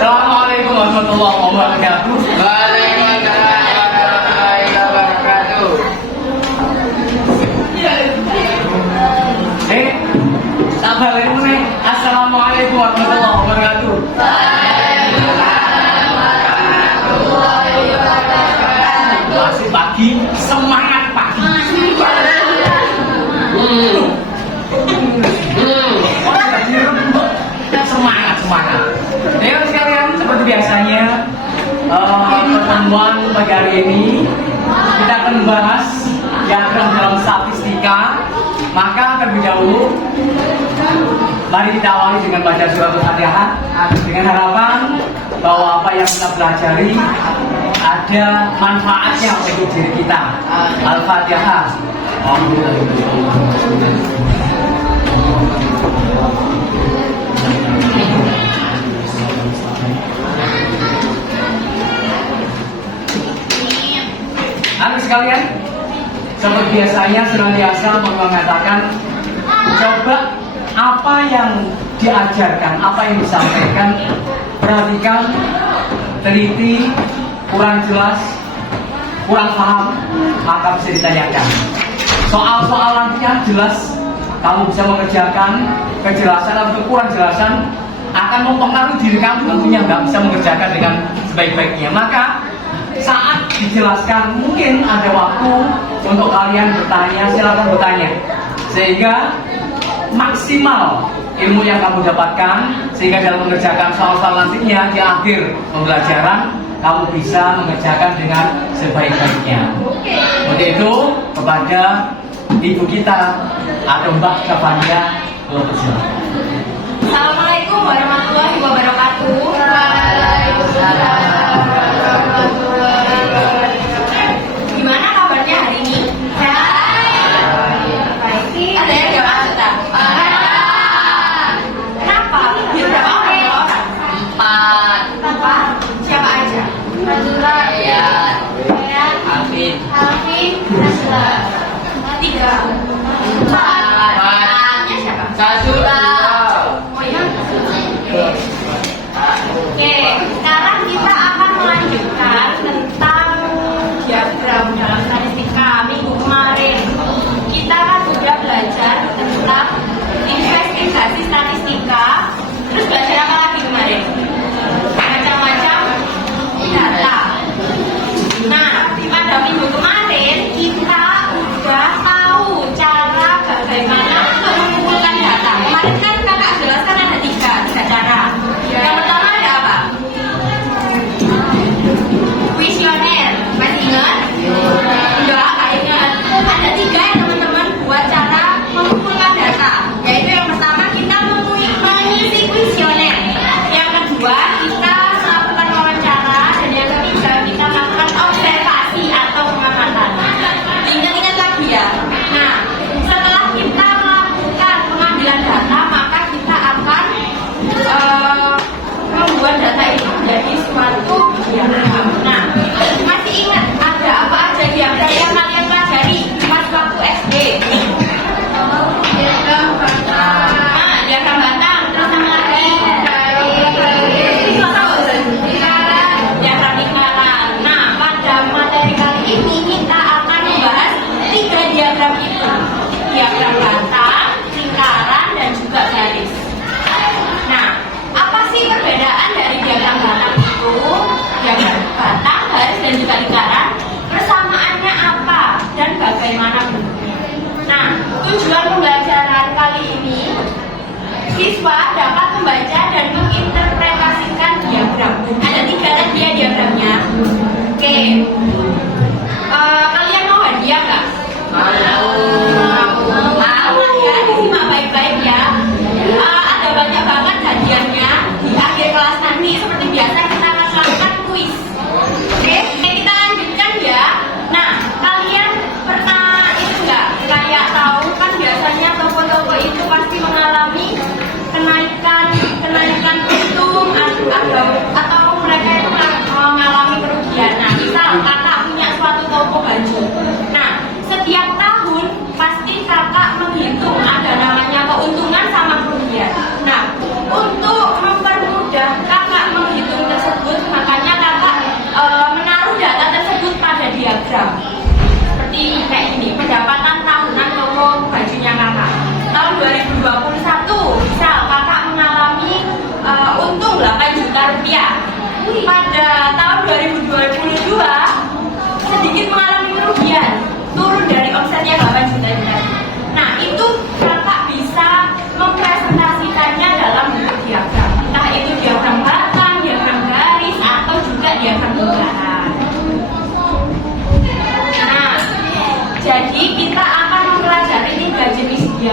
Assalamualaikum warahmatullahi wabarakatuh. Waalaikumsalam warahmatullahi wabarakatuh. Sabar ini. Assalamualaikum warahmatullahi wabarakatuh. Masih pagi, semangat pagi. Semangat. Ayo sekalian, seperti biasanya pertemuan pagi hari ini kita akan membahas diagram dalam statistika. Maka terlebih dahulu mari kita awali dengan baca surat Al-Fatihah dengan harapan bahwa apa yang kita pelajari ada manfaatnya untuk diri kita. Al-Fatihah. Anak sekalian, seperti biasanya senantiasa mengatakan, coba apa yang diajarkan, apa yang disampaikan, perhatikan, teliti, kurang jelas, kurang paham, maka bisa ditanyakan. Soal-soal nantinya jelas, kamu bisa mengerjakan, kejelasan atau kurang jelasan akan mempengaruhi diri kamu, tentunya nggak bisa mengerjakan dengan sebaik-baiknya. Maka saat dijelaskan mungkin ada waktu untuk kalian bertanya, silakan bertanya sehingga maksimal ilmu yang kamu dapatkan, sehingga dalam mengerjakan soal-soal nantinya di akhir pembelajaran kamu bisa mengerjakan dengan sebaik-baiknya. Untuk itu kepada ibu kita atau Mbak Kavania, Assalamualaikum warahmatullahi wabarakatuh. Waalaikumsalam. Gimana kabarnya hari ini? Baik. Ada yang gak masuk tak? Kenapa? Berapa orang? 4. Siapa aja? Nazura, Ayat. Alvin, Alvin. 3. 4. Nya siapa? Sazura. Oh iya. Oke, sekarang kita akan melanjutkan tentang diagram dalam statistika. Minggu kemarin kita kan sudah belajar tentang investigasi statistika. Terus belajar apa lagi kemarin? Macam-macam data. Nah, pada minggu kemarin kita udah tahu cara bagaimana untuk mengumpulkan data. Kemarin kan kakak jelaskan ada tiga cara. Yang pertama ada apa? Kuesioner. Masih ingat? Enggak, nggak ingat. Ada 3 ya teman-teman buat cara mengumpulkan data. Yaitu yang pertama kita mengisi kuesioner. Yang kedua kita melakukan wawancara. Dan yang ketiga kita melakukan observasi atau pengamatan. Ingat-ingat lagi ya. Nah, setelah kita melakukan pengambilan data, maka kita akan membuat data itu menjadi suatu diagram. Nah, masih ingat ada apa aja diagram yang kalian pelajari pas waktu SD? Diagram batang. Nah, diagram batang. Terus sama lagi? Diagram lingkaran. Nah, pada materi kali ini kita akan membahas 3 diagram itu. Diagram batang, lingkaran, dan juga garis. Nah, apa sih perbedaan dari diagram batang itu? Diagram batang, garis, dan juga lingkaran, persamaannya apa dan bagaimana bentuknya? Nah, tujuan pembelajaran kali ini siswa dapat membaca dan menginterpretasikan diagram. Ada 3 tadi ya diagramnya. Oke, kalian mau hadiah nggak? Mau ya, disimak baik-baik ya. Ada banyak banget hadiahnya. Di akhir kelas nanti seperti biasa kita akan melakukan kuis. Oke, kita lanjutkan ya. Nah, kalian pernah itu nggak? Kayak tahu kan biasanya toko-toko itu pasti mengalami kenaikan untung atau mereka itu mengalami kerugian. Nah, misal kata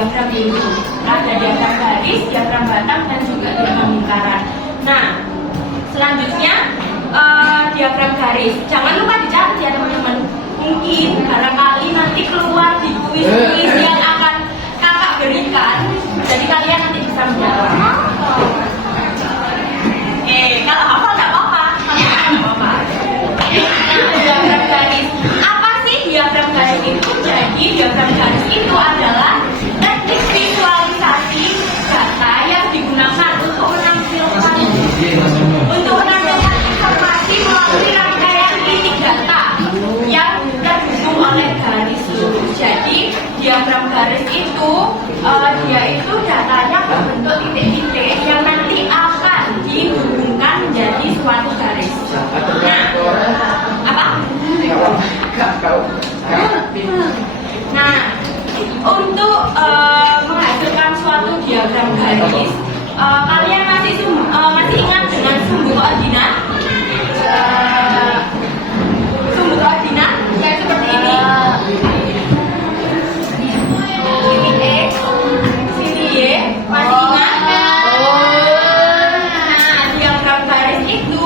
diagram ini. Ada diagram garis, diagram batang, dan juga diagram lingkaran. Nah, selanjutnya diagram garis. Jangan lupa dicatat ya teman-teman. Mungkin barangkali nanti keluar di kuis-kuis yang akan kakak berikan. Jadi kalian nanti bisa menjawab. Kalau hafal nggak apa-apa. Nah, diagram garis. Apa sih diagram garis itu? Jadi diagram garis itu adalah teknik visualisasi data yang digunakan untuk menampilkan informasi melalui rangkaian titik data yang terhubung oleh garis lurus. Jadi diagram garis itu dia itu datanya berbentuk titik-titik yang nanti akan dihubungkan menjadi suatu garis. Nah, apa? Nah, untuk menghasilkan suatu diagram garis, kalian masih ingat dengan sumbu koordinat? Sumbu koordinat kayak seperti ini. Sini X, sini Y, masih ingat? Nah, diagram garis itu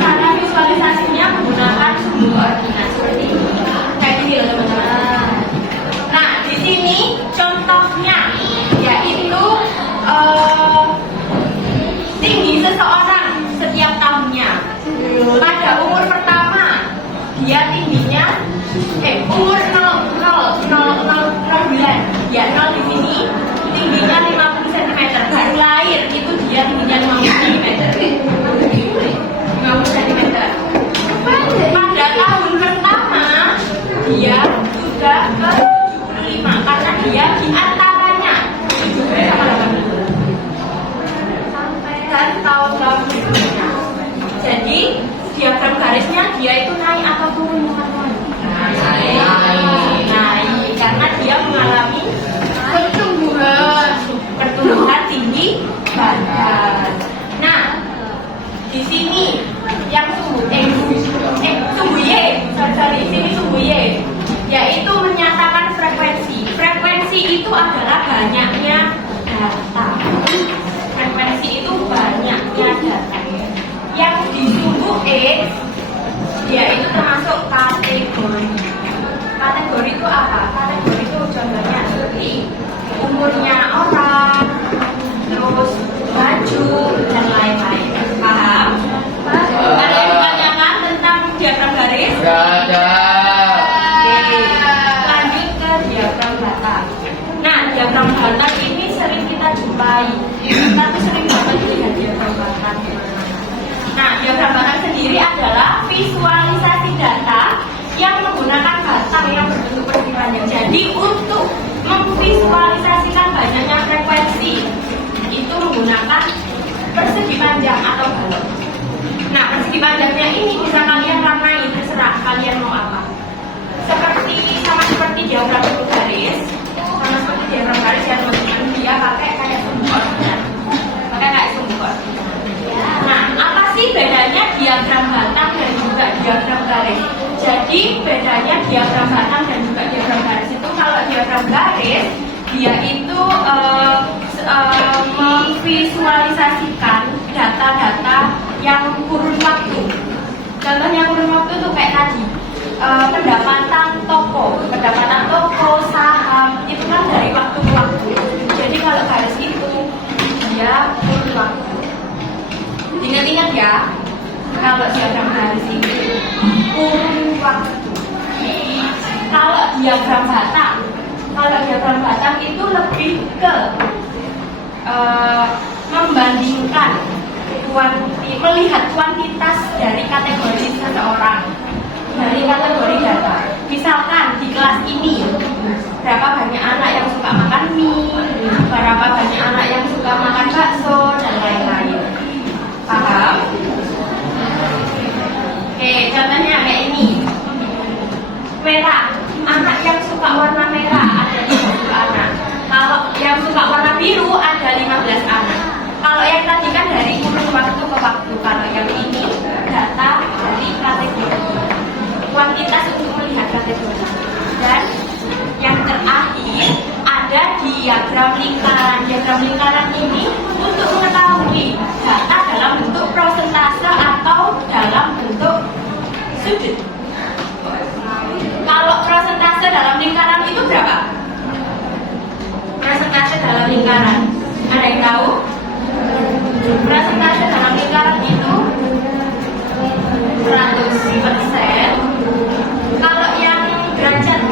cara visualisasinya menggunakan sumbu koordinat seperti ini. Kayak gini loh teman-teman. Nah, di sini contohnya yaitu tinggi seseorang setiap tahunnya. Pada umur pertama dia tingginya umur 0,0 ya 0 di sini tingginya 50 cm. Baru lahir itu dia tingginya 50 cm. 50 cm. Pada tahun pertama dia sudah ke 75 karena dia di antaranya 70 sama 80 dan tahun berikutnya. Jadi diagram garisnya dia itu naik atau turun teman-teman? Naik karena dia mengalami pertumbuhan tinggi badan. Nah, di sini yang sumbu Y, sini sumbu Y, yaitu menyatakan frekuensi. Frekuensi itu adalah banyaknya data. Frekuensi itu banyaknya data. Yang di sumbu X, dia itu termasuk kategori. Kategori itu apa? Kategori itu contohnya seperti umurnya orang, terus baju, dan lain-lain. Paham? Kalian ditanyakan tentang diagram garis? Ada. Oke, lanjut ke diagram batang. Nah, diagram batang ini sering kita jumpai, tapi sering banget lihat diagram batang. Nah, diagram batang sendiri adalah visualisasi data yang menggunakan batang yang berbentuk persegi panjang. Jadi untuk memvisualisasikan banyaknya frekuensi itu menggunakan persegi panjang atau balok. Nah, persegi panjangnya ini bisa kalian ramai, terserah kalian mau apa. Sama seperti diagram garis, ya teman-teman, dia pakai kayak sumbu koordinat. Nah, apa sih bedanya diagram batang dan juga diagram garis? Jadi bedanya diagram batang dan juga diagram garis itu, kalau diagram garis dia itu memvisualisasikan data-data yang kurun waktu. Contohnya kurun waktu itu kayak tadi, pendapatan toko, saham itu kan dari waktu ke waktu. Jadi kalau garis itu dia kurun waktu. Ingat-ingat ya, kalau diagram garis ini kurun waktu. Kalau diagram batang itu lebih ke membandingkan melihat kuantitas dari kategori seseorang, dari kategori data. Misalkan di kelas ini berapa banyak anak yang suka makan mie, berapa banyak anak yang suka makan bakso, dan lain-lain. Paham? Oke, contohnya kayak ini. Merah, anak yang suka warna merah ada 20 anak. Kalau yang suka warna biru ada 15 anak. Kalau yang tadi kan dari kurun waktu ke waktu. Kalau yang ini data dari kategori, kuantitas untuk melihat kategori. Dan yang terakhir diagram lingkaran. Diagram lingkaran ini untuk mengetahui data dalam bentuk prosentase atau dalam bentuk sudut. Kalau prosentase dalam lingkaran itu berapa? Prosentase dalam lingkaran, ada yang tahu? Prosentase dalam lingkaran itu 100%. Kalau yang derajat,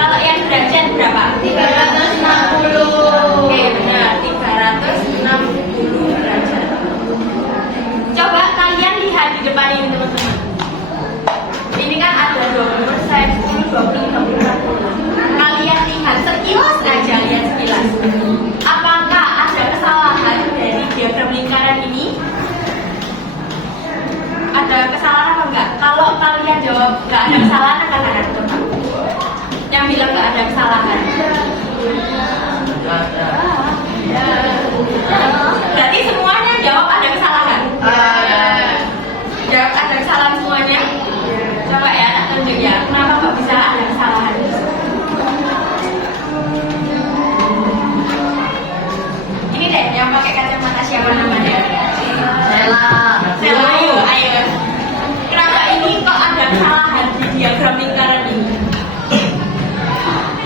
kalau yang derajat berapa? 360. Oke, benar, 360 derajat. Coba kalian lihat di depan ini teman-teman. Ini kan ada 20%, 10, 20, 30. Kalian lihat sekilas aja, lihat sekilas. Apakah ada kesalahan dari diagram lingkaran ini? Ada kesalahan apa enggak? Kalau kalian jawab enggak ada kesalahan, akan ada teman yang bilang enggak ada kesalahan. Berarti semuanya jawab ada kesalahan. Jawab ada kesalahan semuanya. Coba ya, tak tunjuk ya. Kenapa kok bisa ada kesalahan? Ini deh, yang pakai kacamata siapa namanya? Sela, ayo. Kenapa ini kok ada kesalahan di diagram lingkaran ini?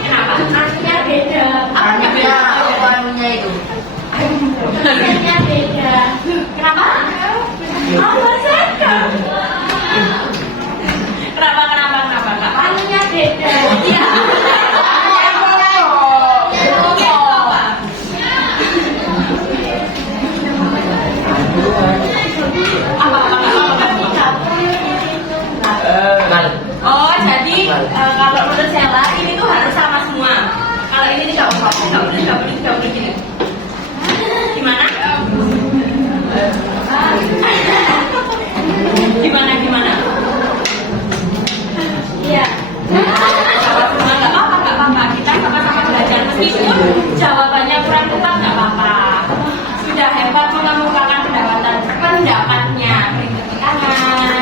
Kenapa? Artinya beda. Apanya beda? Warnanya itu. Artinya beda. Kenapa? Apa saja? Kenapa? Enggak warnanya beda. Iya. Oh, jadi kalau menurut Sela ini tuh harus sama semua. Kalau ini tidak boleh gini. Gimana? Gimana? Iya. Nggak apa-apa. Kita sama-sama belajar. Meskipun jawabannya kurang tepat, nggak apa-apa. Sudah hebat mengemukakan pendapatnya. Beri tepuk tangan.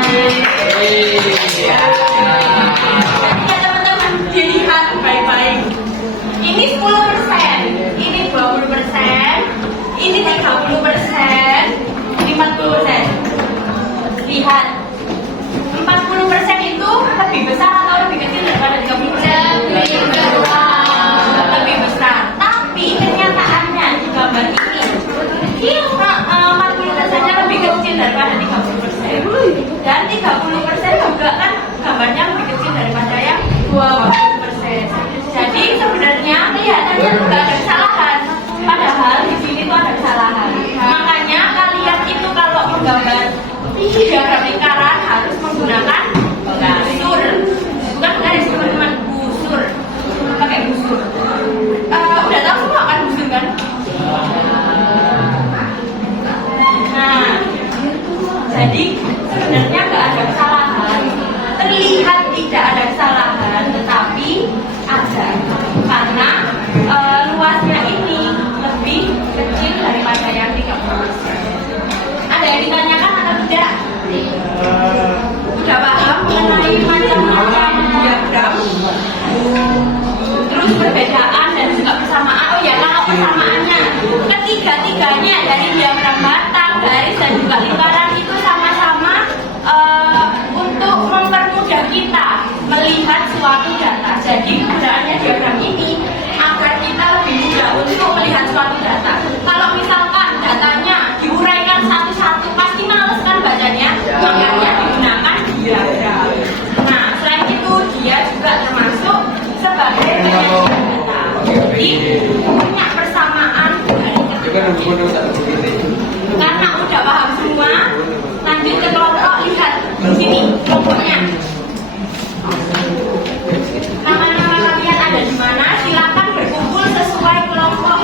Ya teman-teman, dilihat baik-baik. Ini 10%, ini 20%, ini 30%, ini 40%. Lihat, 40% itu lebih besar atau lebih kecil daripada 30%? Lebih besar. Tapi kenyataannya di gambar ini 40%-nya lebih kecil daripada 30%. Dan 30% juga kan gambarnya lebih kecil daripada yang 20%. Jadi sebenarnya kelihatannya juga ada kesalahan. Padahal di sini tuh ada kesalahan. Makanya kalian itu kalau menggambar diagram lingkaran harus menggunakan busur. Bukan garis teman-teman, busur. Pakai busur. Udah tahu semua kan busur kan? Nah, jadi sebenarnya nggak ada kesalahan. Terlihat tidak ada kesalahan, tetapi ada karena luasnya ini lebih kecil daripada yang 30%. Ada yang ditanyakan atau tidak? Udah paham mengenai macam-macam diagram? Terus perbedaan dan juga persamaan. Oh ya, kalau persamaannya ketiga-tiganya dari diagram batang, garis dan juga lingkaran itu sama-sama untuk mempermudah kita melihat suatu data. Jadi kegunaannya diagram ini agar kita lebih mudah untuk melihat suatu data. Kalau misalkan datanya diuraikan satu-satu pasti males kan bacanya, makanya digunakan diagram. Nah, selain itu dia juga termasuk sebagai penyajian data. Jadi punya persamaan dari ketiga. Karena udah paham semua, lanjut ke kelompok. Lihat di sini kelompoknya. Nama-nama kalian ada di mana? Silakan berkumpul sesuai kelompok.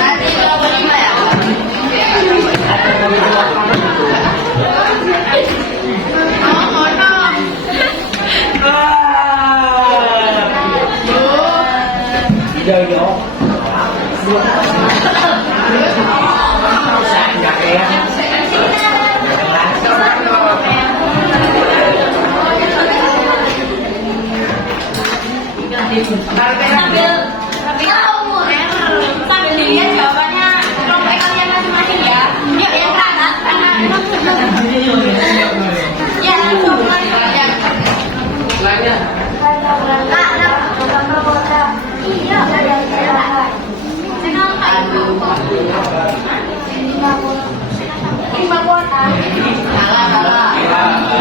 Nanti 25 ya. Giờ dỗ sạn gà kìa. Sambil dilihat jawabannya kelompok kalian masing-masing ya. Yuk yang kanan. Ya langsung ya. Lainnya.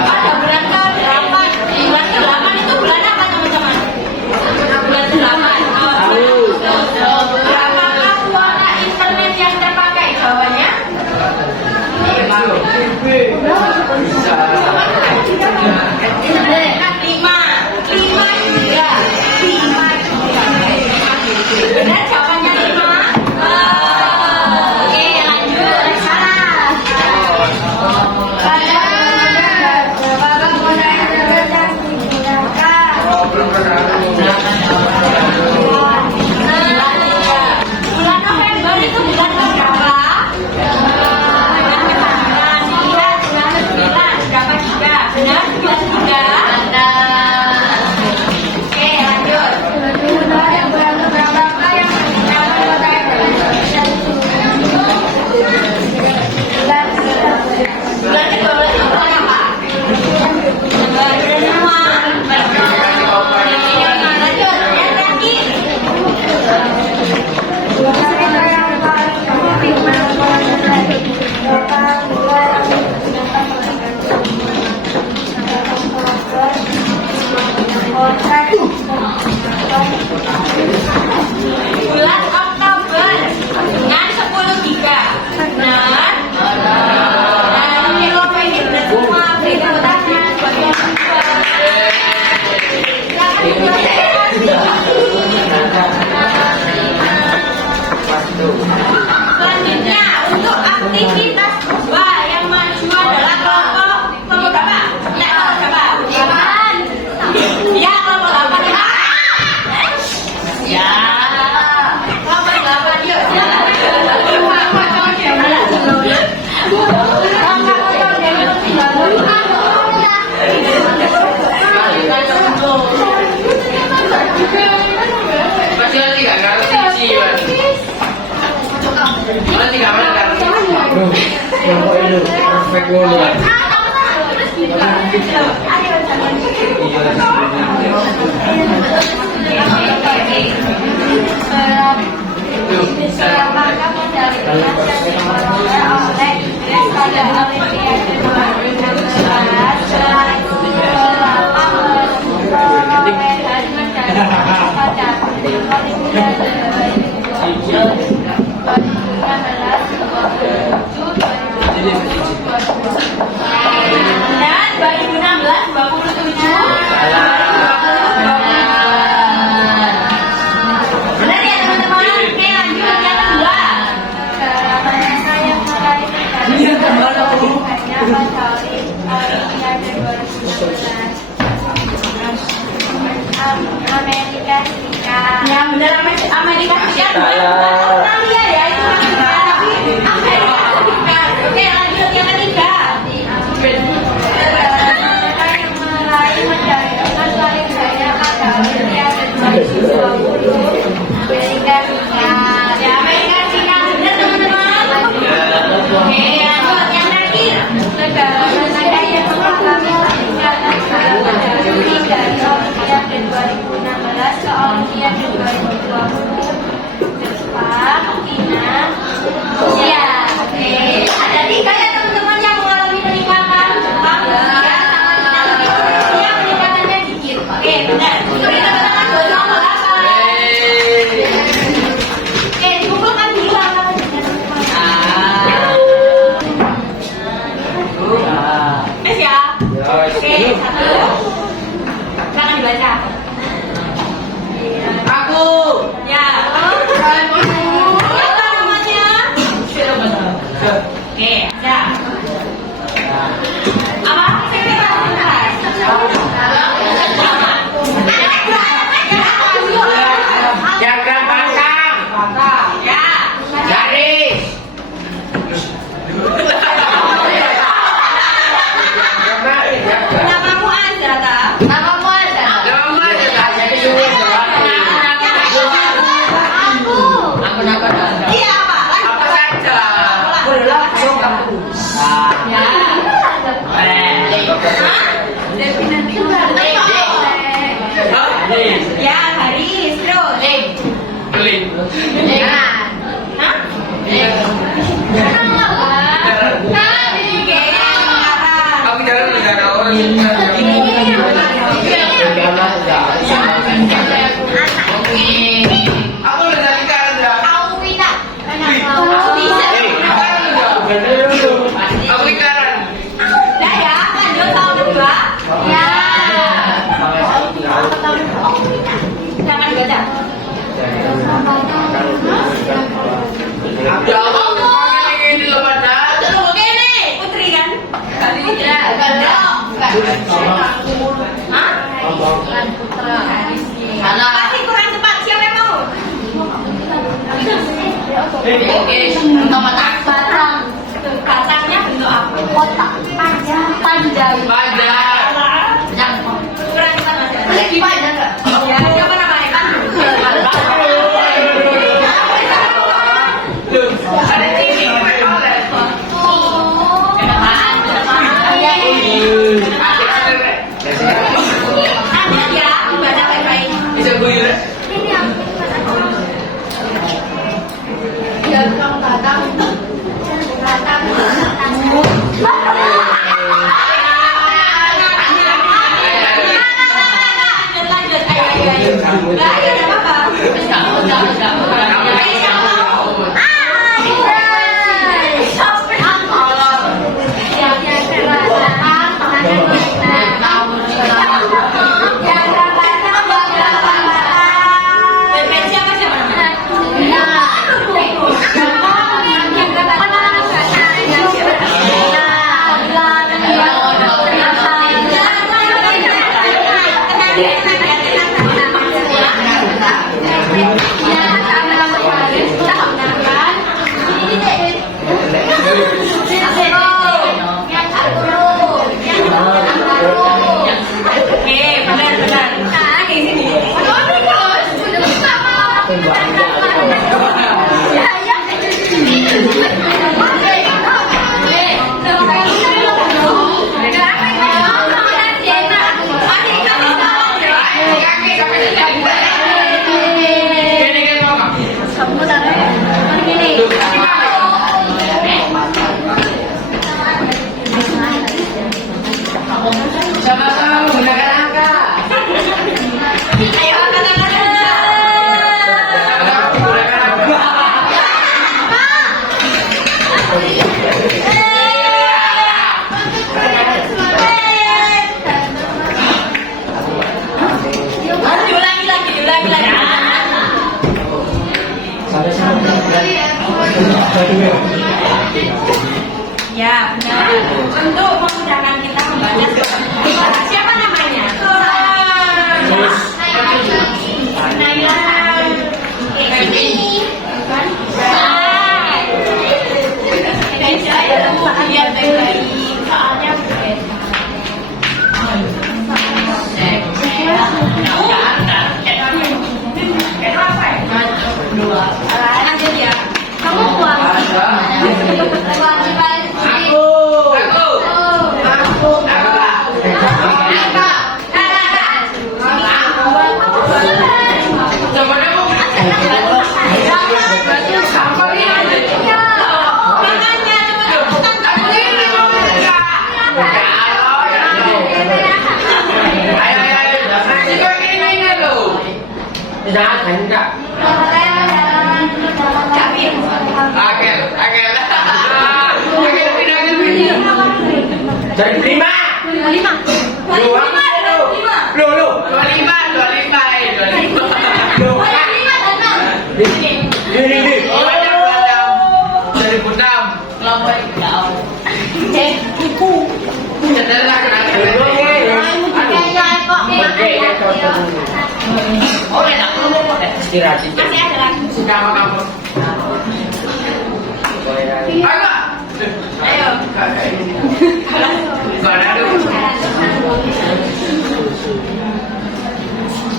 Ada bulan ke-8. Bulan ke-8 itu bulan apa teman-teman? Bulan ke-8. Apakah warna internet yang terpakai? Jawabannya? Benar jawabannya 5. Oke, lanjut. Salah. Bulan November itu bulan berapa? Bulan 9. Berapa juga? Benar 23. Oke, lanjut. Bulan ke-12 itu bulan apa? Bulan semua. Lanjut, yang terakhir. Bulan Oktober dengan 10/3. Benar. Dan kelompok ini benar semua. Beri tepuk tangan buat kelompok kedua. Silakan selanjutnya untuk aktivitas 2 yang maju adalah kelompok berapa? Ya, kelompok berapa? 8. Ya, kelompok 8. Ya. Kelompok 8 yuk. Masih ada 3 kali siji, Mas. Mana 3 mana kan? Kelompok ini perfect dulu. Dan 2016 27. Benar ya teman-teman? Oke, lanjut yang kedua. Ini yang kemana Bu? Amerika Serikat. Yang benar Amerika Serikat. Bukan Australia ya, itu tapi Amerika Serikat. Oke, lanjut yang ketiga. Amerika Serikat. Ya, Amerika Serikat. Benar teman-teman? Oke, lanjut yang terakhir. Negara yang mengalami peningkatan dari Olimpiade 2016 ke Olimpiade 2020. Jepang, Ya, garis terus. Keling. Hah? Aku jalan negara orang. Aku udah jadi karan dah. Aku ikaran. Dah ya, lanjut tahun kedua. Silakan baca. Ya Allah, ini lepas dah. Putri kan? Hah? Pasti kurang cepat. Siapa yang mau? Batangnya bentuk apa? Kotak. Panjang. Pajar. Kurang cepat mas. Ya, siapa namanya kan? Ada TV oleh. Lanjut ya, baca baik-baik. Bisa guyur. Lanjut, ayo. Lah, ya apa-apa. Siapa namanya? Oke, benar. Nah, di sini. Sama-sama menggunakan angka. Ayo, kata-kata. Sama-sama menggunakan angka. Diulangi lagi. Ya, benar. Untuk memudahkan kita membaca, siapa namanya? Naila. Ini saya lihat baik-baik. Soalnya lanjut ya. Kamu buang. Jangan enggak. Agel. Jadi 5. Oh, enak dulu kok deh. Istirahat sih. Masih ada lagi. Suka sama kamu. Ayo. Ayo. Gak ada tuh.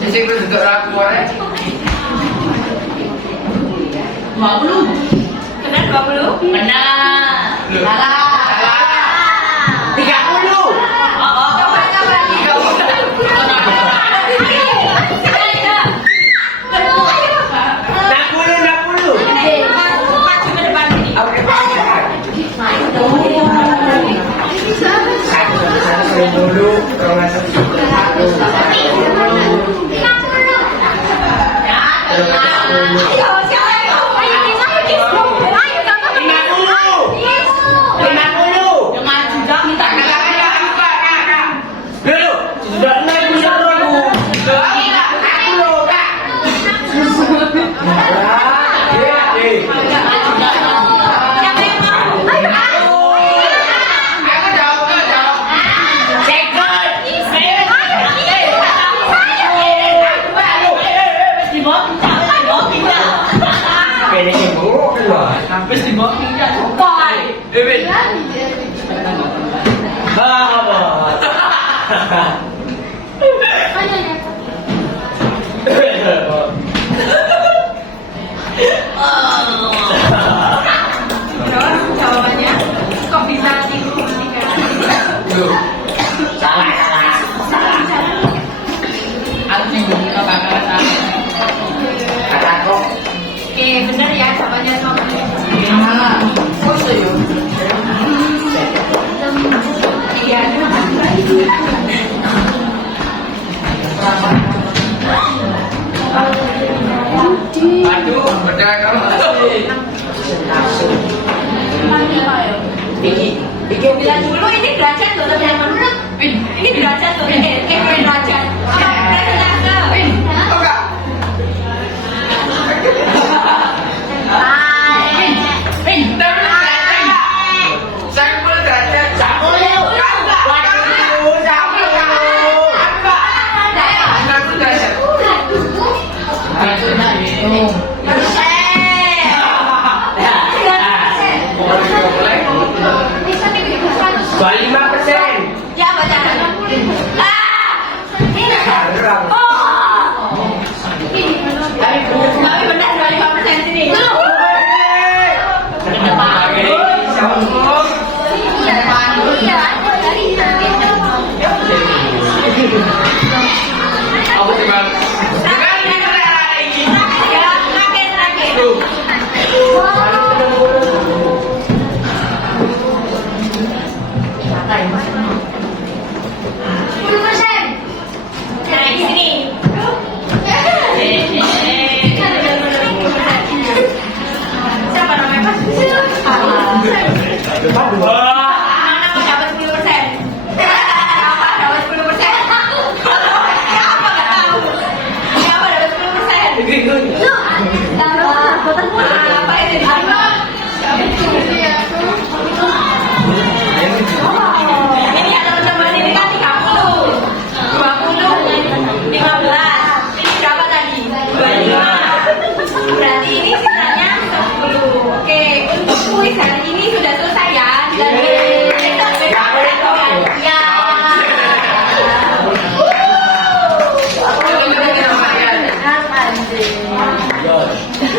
Jadi gue juga ragu ya. 20. Benar 20? Benar. Salah. 30. Coba lagi. 30. Habis di bawah minyak. Bebek. Jawabannya kok bisa dikumpulkan? Salah. Aku nyinggung apa kata? Kata kok. Oke, bener ya jawabannya sama. Oh iya. Iya. Aduh, benar kamu. Bilang dulu ini derajat loh, tapi yang menurut ini derajat loh, derajat. Oh enggak. Ya baca. Tapi benar 25% sini. Apa sih bang? Siapa namanya? Mana mau dapat 10%? Siapa dapat 10%? Siapa nggak tahu? Siapa dapat 10%? Apa ini? Ini ada teman-teman ini kan 30, 20, 15. Ini berapa tadi? 25. Berarti ini sisanya 10. Oke, untuk kuis hari ini sudah selesai ya. Dan besok kan? Ya.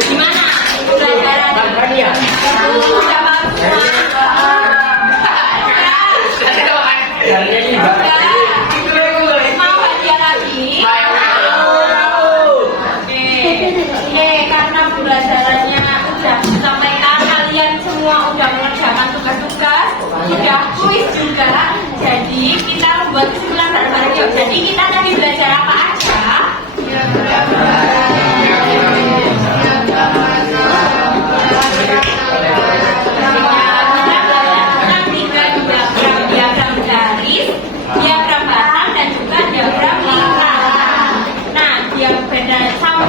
Gimana? Pelajaran? Sudah bagus semua? Mau hadiah lagi? Oke, karena pembelajarannya udah disampaikan, kalian semua udah mengerjakan tugas-tugas, udah kuis juga. Jadi kita buat kesimpulan bareng-bareng yuk. Jadi kita tadi belajar apa aja? Diagram garis, diagram batang, dan juga diagram lingkaran. Nah, yang beda sama